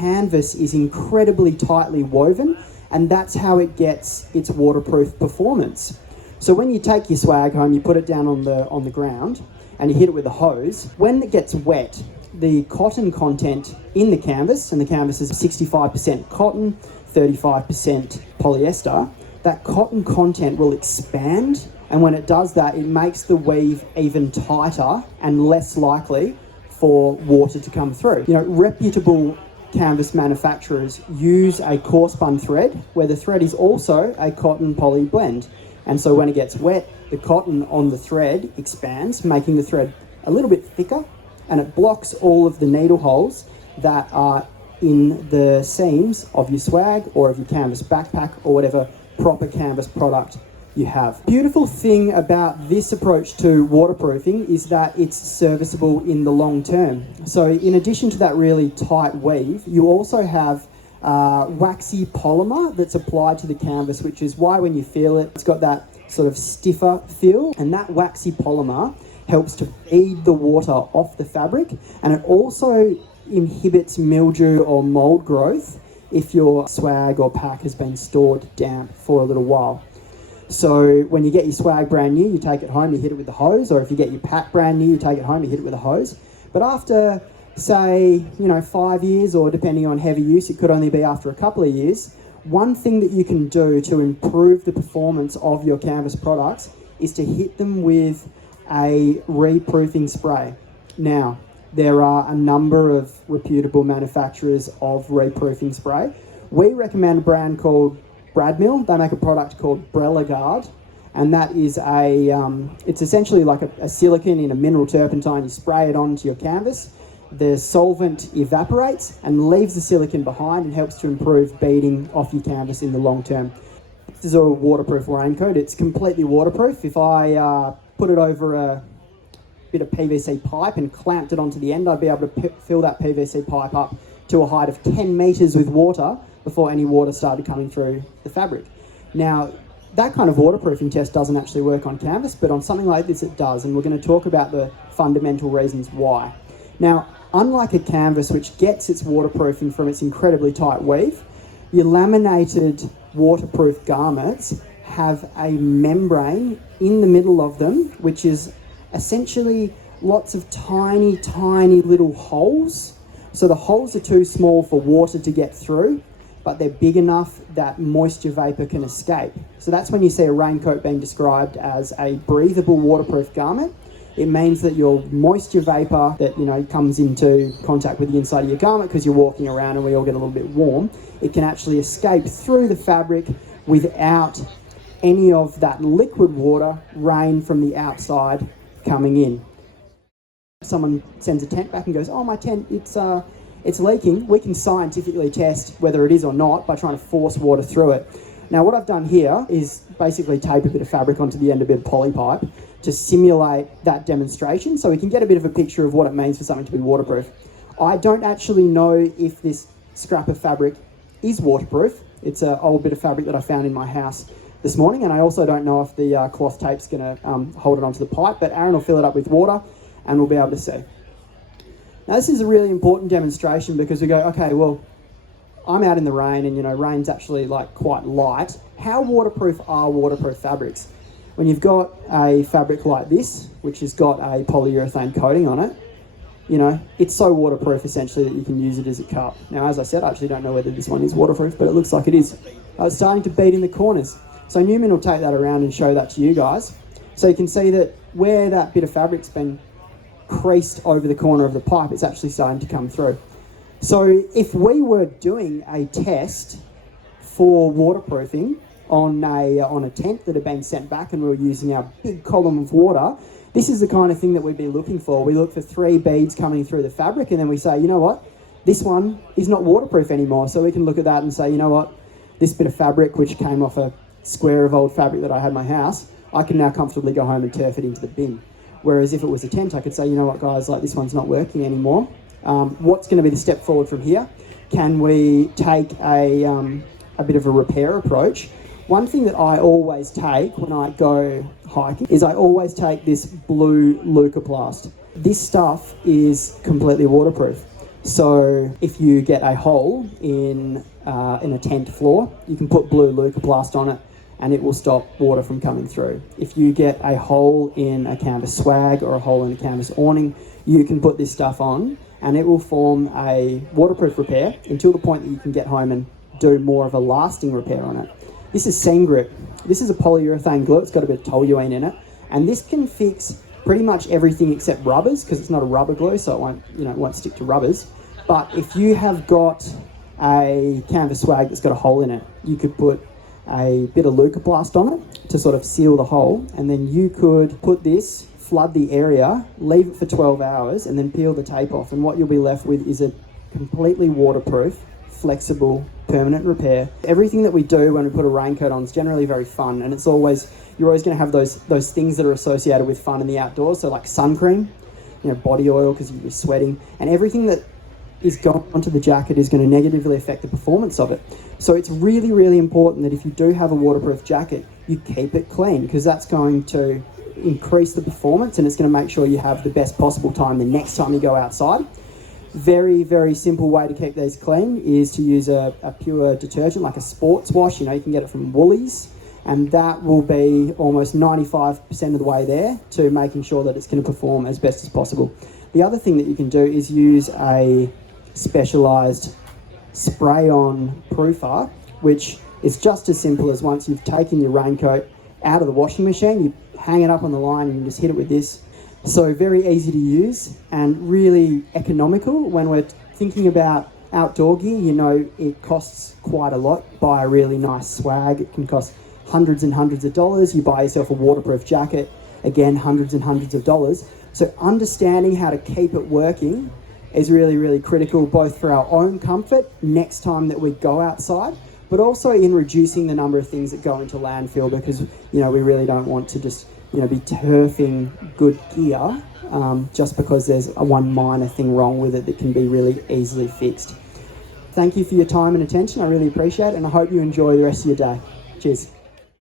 canvas is incredibly tightly woven, and that's how it gets its waterproof performance. So when you take your swag home, you put it down on the ground and you hit it with a hose. When it gets wet, the cotton content in the canvas, and the canvas is 65% cotton, 35% polyester, that cotton content will expand, and when it does that, it makes the weave even tighter and less likely for water to come through. You know, reputable canvas manufacturers use a Corespun thread, where the thread is also a cotton poly blend. And so when it gets wet, the cotton on the thread expands, making the thread a little bit thicker, and it blocks all of the needle holes that are in the seams of your swag or of your canvas backpack or whatever proper canvas product you have. Beautiful thing about this approach to waterproofing is that it's serviceable in the long term. So in addition to that really tight weave, you also have waxy polymer that's applied to the canvas, which is why when you feel it, it's got that sort of stiffer feel, and that waxy polymer helps to bead the water off the fabric, and it also inhibits mildew or mould growth if your swag or pack has been stored damp for a little while. So when you get your swag brand new, you take it home, you hit it with the hose, or if you get your pack brand new, you take it home, you hit it with a hose. But after, say, 5 years, or depending on heavy use, it could only be after a couple of years, one thing that you can do to improve the performance of your canvas products is to hit them with a reproofing spray. Now, there are a number of reputable manufacturers of reproofing spray. We recommend a brand called Bradmill. They make a product called Bellaguard, and that is it's essentially like a silicone in a mineral turpentine. You spray it onto your canvas, the solvent evaporates and leaves the silicone behind and helps to improve beading off your canvas in the long term. This is a waterproof raincoat. It's completely waterproof. If I put it over a bit of PVC pipe and clamped it onto the end, I'd be able to fill that PVC pipe up to a height of 10 metres with water before any water started coming through the fabric. Now, that kind of waterproofing test doesn't actually work on canvas, but on something like this it does, and we're going to talk about the fundamental reasons why. Now, unlike a canvas which gets its waterproofing from its incredibly tight weave, your laminated waterproof garments have a membrane in the middle of them, which is essentially lots of tiny, tiny little holes. So the holes are too small for water to get through, but they're big enough that moisture vapor can escape. So that's when you see a raincoat being described as a breathable waterproof garment. It means that your moisture vapor that comes into contact with the inside of your garment, because you're walking around and we all get a little bit warm, it can actually escape through the fabric without any of that liquid water, rain from the outside coming in. Someone sends a tent back and goes, "Oh, my tent, it's leaking." We can scientifically test whether it is or not by trying to force water through it. Now, what I've done here is basically tape a bit of fabric onto the end of a bit of polypipe to simulate that demonstration, so we can get a bit of a picture of what it means for something to be waterproof. I don't actually know if this scrap of fabric is waterproof. It's an old bit of fabric that I found in my house this morning, and I also don't know if the cloth tape's going to hold it onto the pipe, but Aaron will fill it up with water and we'll be able to see. Now, this is a really important demonstration because we go, okay, well, I'm out in the rain and, rain's actually quite light. How waterproof are waterproof fabrics? When you've got a fabric like this, which has got a polyurethane coating on it, it's so waterproof essentially that you can use it as a cup. Now, as I said, I actually don't know whether this one is waterproof, but it looks like it is. It's starting to bead in the corners. So Newman will take that around and show that to you guys. So you can see that where that bit of fabric's been creased over the corner of the pipe, it's actually starting to come through. So if we were doing a test for waterproofing on a tent that had been sent back and we were using our big column of water, this is the kind of thing that we'd be looking for. We look for 3 beads coming through the fabric, and then we say, you know what, this one is not waterproof anymore. So we can look at that and say, you know what, this bit of fabric, which came off a square of old fabric that I had in my house, I can now comfortably go home and turf it into the bin. Whereas if it was a tent, I could say, you know what, guys, this one's not working anymore. What's going to be the step forward from here? Can we take a bit of a repair approach? One thing that I always take when I go hiking is I always take this blue Leukoplast. This stuff is completely waterproof. So if you get a hole in a tent floor, you can put blue Leukoplast on it and it will stop water from coming through. If you get a hole in a canvas swag or a hole in a canvas awning, you can put this stuff on and it will form a waterproof repair until the point that you can get home and do more of a lasting repair on it. This is SeamGrip. This is a polyurethane glue. It's got a bit of toluene in it, and this can fix pretty much everything except rubbers, because it's not a rubber glue, so it won't stick to rubbers. But if you have got a canvas swag that's got a hole in it, you could put a bit of Leukoplast on it to sort of seal the hole, and then you could put this, flood the area, leave it for 12 hours, and then peel the tape off, and what you'll be left with is a completely waterproof, flexible, permanent repair. Everything that we do when we put a raincoat on is generally very fun, and you're always going to have those things that are associated with fun in the outdoors, so like sun cream, body oil because you're sweating, and everything that is going onto the jacket is going to negatively affect the performance of it. So it's really, really important that if you do have a waterproof jacket, you keep it clean, because that's going to increase the performance and it's going to make sure you have the best possible time the next time you go outside. Very, very simple way to keep these clean is to use a pure detergent like a sports wash. You can get it from Woolies, and that will be almost 95% of the way there to making sure that it's going to perform as best as possible. The other thing that you can do is use a specialised spray-on proofer, which is just as simple as once you've taken your raincoat out of the washing machine, you hang it up on the line and you just hit it with this. So very easy to use and really economical. When we're thinking about outdoor gear, it costs quite a lot. Buy a really nice swag, it can cost hundreds and hundreds of dollars. You buy yourself a waterproof jacket, again, hundreds and hundreds of dollars. So understanding how to keep it working is really, really critical, both for our own comfort next time that we go outside, but also in reducing the number of things that go into landfill, because, we really don't want to just, be turfing good gear just because there's one minor thing wrong with it that can be really easily fixed. Thank you for your time and attention. I really appreciate it, and I hope you enjoy the rest of your day. Cheers.